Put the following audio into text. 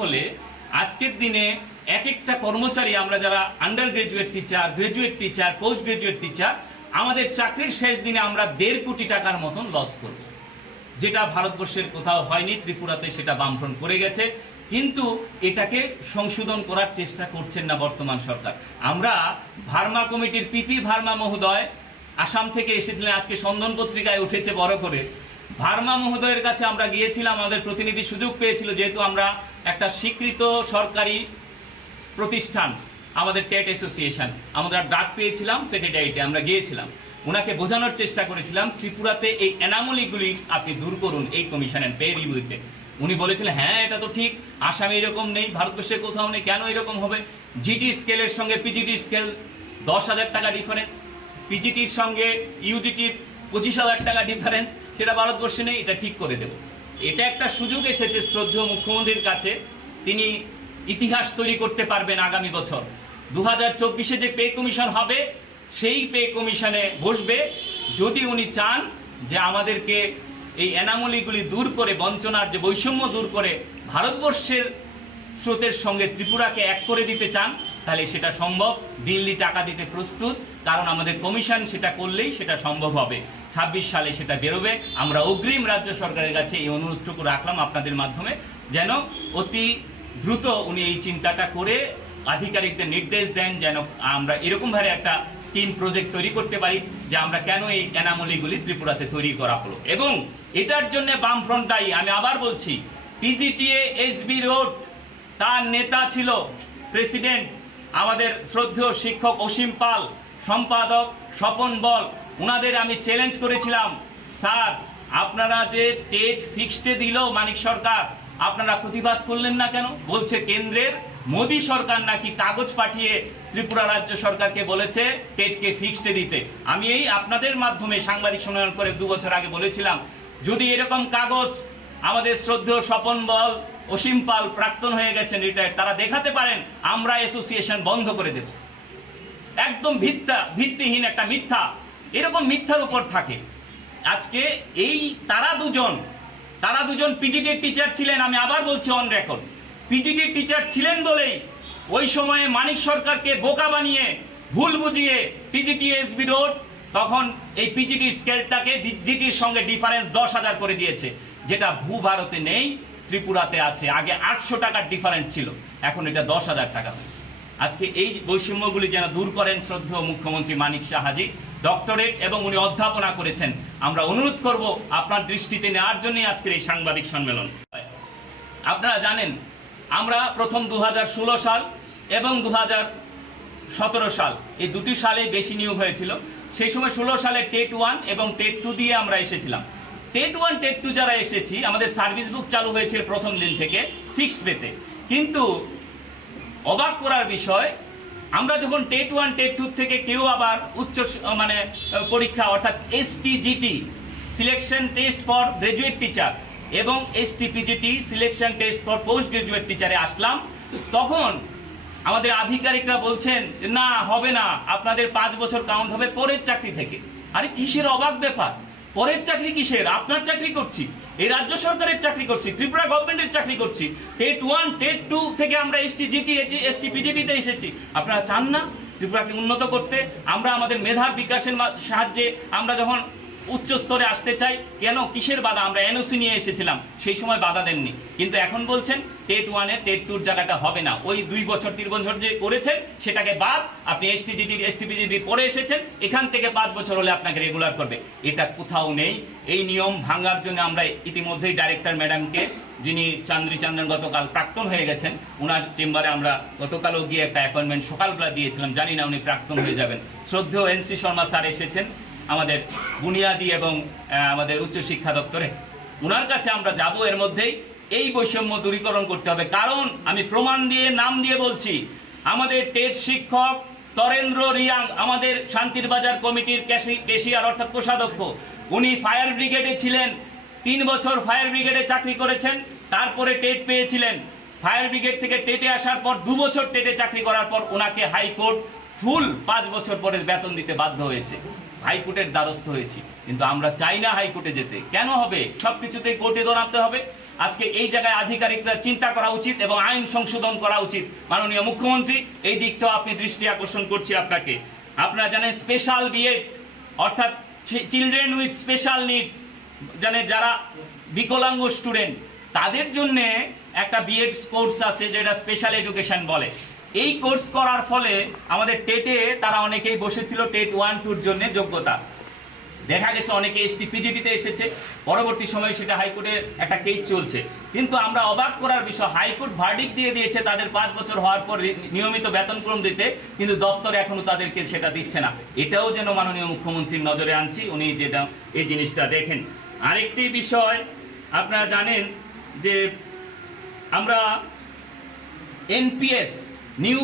হলে আজকের দিনে এক একটা কর্মচারী, আমরা যারা under graduate teacher, graduate teacher, post graduate teacher, আমাদের চাকরির শেষ দিনে আমরা 1.5 কোটি টাকার মতন লস করব, যেটা ভারতবর্ষের কোথাও হয়নি। ত্রিপুরাতে সেটা বামফ্রন্ট করে গেছে, কিন্তু এটাকে সংশোধন করার চেষ্টা করছেন না বর্তমান সরকার। আমরা ভার্মা কমিটির পিপি ভার্মা মহোদয় আসাম থেকে এসেছিলেন, আজকে সন্ধান পত্রিকায় উঠেছে বড় করে। ভার্মা মহোদয়ের কাছে আমরা গিয়েছিলাম, আমাদের প্রতিনিধি সুযোগ পেয়েছিল, যেহেতু আমরা একটা স্বীকৃত সরকারি প্রতিষ্ঠান, আমাদের টেট অ্যাসোসিয়েশন, আমরা ডাক পেয়েছিলাম সেক্রেটারিয়েটে, আমরা গিয়েছিলাম, ওনাকে বোঝানোর চেষ্টা করেছিলাম ত্রিপুরাতে এই অ্যানামলিগুলি আপনি দূর করুন এই কমিশনের পে রিভিউতে। উনি বলেছিলেন হ্যাঁ এটা তো ঠিক, আসামে এরকম নেই, ভারতবর্ষে কোথাও নেই, কেন এরকম হবে? জিটির স্কেলের সঙ্গে পিজিটির স্কেল 10,000 টাকা ডিফারেন্স, পিজিটির সঙ্গে ইউজিটির 25,000 টাকা ডিফারেন্স, সেটা ভারতবর্ষে নেই, এটা ঠিক করে দেব। এটা একটা সুযোগ এসেছে শ্রদ্ধেয় মুখ্যমন্ত্রীর কাছে, তিনি ইতিহাস তৈরি করতে পারবেন আগামী বছর। 2024-এ যে পে কমিশন হবে, সেই পে কমিশনে বসবে যদি উনি চান যে আমাদেরকে এই অ্যানামলিগুলি দূর করে, বঞ্চনার যে বৈষম্য দূর করে ভারতবর্ষের স্রোতের সঙ্গে ত্রিপুরাকে এক করে দিতে চান, তাহলে সেটা সম্ভব। দিল্লি টাকা দিতে প্রস্তুত, কারণ আমাদের কমিশন সেটা করলেই সেটা সম্ভব হবে। 26 সালে সেটা বেরোবে। আমরা অগ্রিম রাজ্য সরকারের কাছে এই অনুরোধটুকু রাখলাম আপনাদের মাধ্যমে, যেন অতি দ্রুত উনি এই চিন্তাটা করে আধিকারিকদের নির্দেশ দেন, যেন আমরা এরকমভাবে একটা স্কিম প্রজেক্ট তৈরি করতে পারি যে আমরা কেন এই অ্যানামলিগুলি ত্রিপুরাতে তৈরি করা হলো। এবং এটার জন্য বামফ্রন্ট দায়ী। আমি আবার বলছি, পিজিটিএ এসবি রোড, তার নেতা ছিল প্রেসিডেন্ট আমাদের শ্রদ্ধেয় শিক্ষক অসীম পাল, সম্পাদক স্বপন বল। ওনাদের আমি চ্যালেঞ্জ করেছিলাম, স্যার আপনারা যে টেট ফিক্সডে দিল মানিক সরকার, আপনারা প্রতিবাদ করলেন না কেন? বলছে কেন্দ্রের মোদী সরকার নাকি কাগজ পাঠিয়ে ত্রিপুরা রাজ্য সরকারকে বলেছে টেটকে ফিক্সডে দিতে। আমি এই আপনাদের মাধ্যমে সাংবাদিক সম্মেলন করে 2 বছর আগে বলেছিলাম, যদি এরকম কাগজ আমাদের শ্রদ্ধেয় স্বপন বল, অসীম পাল প্রাক্তন হয়ে গেছেন রিটায়ার্ড, তারা দেখাতে পারেন, আমরা অ্যাসোসিয়েশন বন্ধ করে দেব। একদম ভিত্তিহীন একটা মিথ্যা, এরকম মিথ্যার উপর থাকে। আজকে এই তারা দুজন পিজিটির টিচার ছিলেন। আমি আবার বলছি অন রেকর্ড, পিজিটির টিচার ছিলেন বলেই ওই সময়ে মানিক সরকারকে বোকা বানিয়ে, ভুল বুঝিয়ে পিজিটি এসবি রোড তখন এই পিজিটির স্কেলটাকে জিটির সঙ্গে ডিফারেন্স 10,000 করে দিয়েছে, যেটা ভারতে নেই, ত্রিপুরাতে আছে। আগে 800 টাকার ডিফারেন্স ছিল, এখন এটা 10,000 টাকা হয়েছে। আজকে এই বৈষম্যগুলি যেন দূর করেন শ্রদ্ধেয় মুখ্যমন্ত্রী মানিক সাহাজি, ডক্টরেট এবং উনি অধ্যাপনা করেছেন। আমরা অনুরোধ করব আপনার দৃষ্টিতে নেওয়ার জন্যই আজকের এই সাংবাদিক সম্মেলন। আপনারা জানেন আমরা প্রথম 2016 সাল এবং 2017 সাল, এই দুটি সালে বেশি নিয়োগ হয়েছিল। সেই সময় 16 সালে টেট 1 এবং টেট 2 দিয়ে আমরা এসেছিলাম। টেট 1 টেট 2 যারা এসেছি, আমাদের সার্ভিস বুক চালু হয়েছিল প্রথম দিন থেকে ফিক্সড পেতে। কিন্তু অবাক করার বিষয়, আমরা যখন টেট 1 টেট 2 থেকে কেউ আবার উচ্চ পরীক্ষা অর্থাৎ STGT selection test for graduate teacher এবং STPGT selection test for post graduate টিচারে আসলাম, তখন আমাদের আধিকারিকরা বলছেন না হবে না, আপনাদের 5 বছর কাউন্ট হবে পরের চাকরি থেকে। আরে কিসের অবাক ব্যাপার? পরের চাকরি কিসের? আপনার চাকরি করছি, এই রাজ্য সরকারের চাকরি করছি, ত্রিপুরা গভর্নমেন্টের চাকরি করছি। টেট 1 টেট 2 থেকে আমরা এসটিজিটি এসটিপিজিটিতে এসেছি। আপনারা চান না ত্রিপুরাকে উন্নত করতে? আমরা আমাদের মেধার বিকাশের সাহায্যে আমরা যখন উচ্চ স্তরে আসতে চাই, কেন কিসের বাধা? আমরা এনওসি নিয়ে এসেছিলাম, সেই সময় বাধা দেননি, কিন্তু এখন বলছেন টেট 1 এর টেট 2 জায়গাটা হবে না। ওই 2 বছর 3 বছর যে করেছেন সেটাকে বাদ, আপনি এসটিজিটি এসটিপিজিটি পরে এসেছেন, এখান থেকে 5 বছর হলে আপনাকে রেগুলার করবে। এটা কোথাও নেই। এই নিয়ম ভাঙার জন্য আমরা ইতিমধ্যেই ডাইরেক্টর ম্যাডামকে, যিনি চন্দ্রন গতকাল প্রাক্তন হয়ে গেছেন, ওনার চেম্বারে আমরা গতকালও গিয়ে একটা অ্যাপয়েন্টমেন্ট সকালবেলা দিয়েছিলাম, জানি না উনি প্রাক্তন হয়ে যাবেন। শ্রদ্ধেয় এনসি শর্মা স্যার এসেছেন আমাদের বুনিয়াদি এবং আমাদের উচ্চশিক্ষা দপ্তরে, ওনার কাছে আমরা যাব। এর মধ্যেই এই বৈষম্য দূরীকরণ করতে হবে, কারণ আমি প্রমাণ দিয়ে নাম দিয়ে বলছি, আমাদের টেট শিক্ষক তরেন্দ্র রিয়াং, আমাদের শান্তির বাজার কমিটির ক্যাশিয়ার অর্থাৎ কোষাধ্যক্ষ, উনি ফায়ার ব্রিগেডে ছিলেন, 3 বছর ফায়ার ব্রিগেডে চাকরি করেছেন, তারপরে টেট পেয়েছিলেন। ফায়ার ব্রিগেড থেকে টেটে আসার পর 2 বছর টেটে চাকরি করার পর ওনাকে হাইকোর্ট ফুল 5 বছর পরে বেতন দিতে বাধ্য হয়েছে। হাইকোর্টের দ্বারস্থ হয়েছি, কিন্তু আমরা চাই না হাইকোর্টে যেতে। কেন হবে? সবকিছুতে কোর্টে দৌড়াতে হবে। আজকে এই জায়গায় আধিকারিকরা চিন্তা করা উচিত এবং আইন সংশোধন করা উচিত। মাননীয় মুখ্যমন্ত্রী, এই দিকটাও আপনি দৃষ্টি আকর্ষণ করছি আপনাকে। আপনারা জানেন স্পেশাল বিএড অর্থাৎ চিলড্রেন উইথ স্পেশাল নিড, জানেন যারা বিকলাঙ্গ স্টুডেন্ট, তাদের জন্য একটা বিএড কোর্স আছে যেটা স্পেশাল এডুকেশন বলে। এই কোর্স করার ফলে আমাদের টেটে তারা অনেকেই বসেছিল টেট 1-2 জন্য যোগ্যতা, দেখা গেছে অনেকে এসটি পিজিটিতে এসেছে, পরবর্তী সময়ে সেটা হাইকোর্টের একটা কেস চলছে। কিন্তু আমরা অবাক করার বিষয়, হাইকোর্ট ভার্ডিক্ট দিয়ে দিয়েছে তাদের 5 বছর হওয়ার পর নিয়মিত বেতনক্রম দিতে, কিন্তু দপ্তর এখনো তাদেরকে সেটা দিচ্ছে না। এটাও যেন মাননীয় মুখ্যমন্ত্রীর নজরে আনছি, উনি যেটা এই জিনিসটা দেখেন। আরেকটি বিষয় আপনারা জানেন যে আমরা এনপিএস নিউ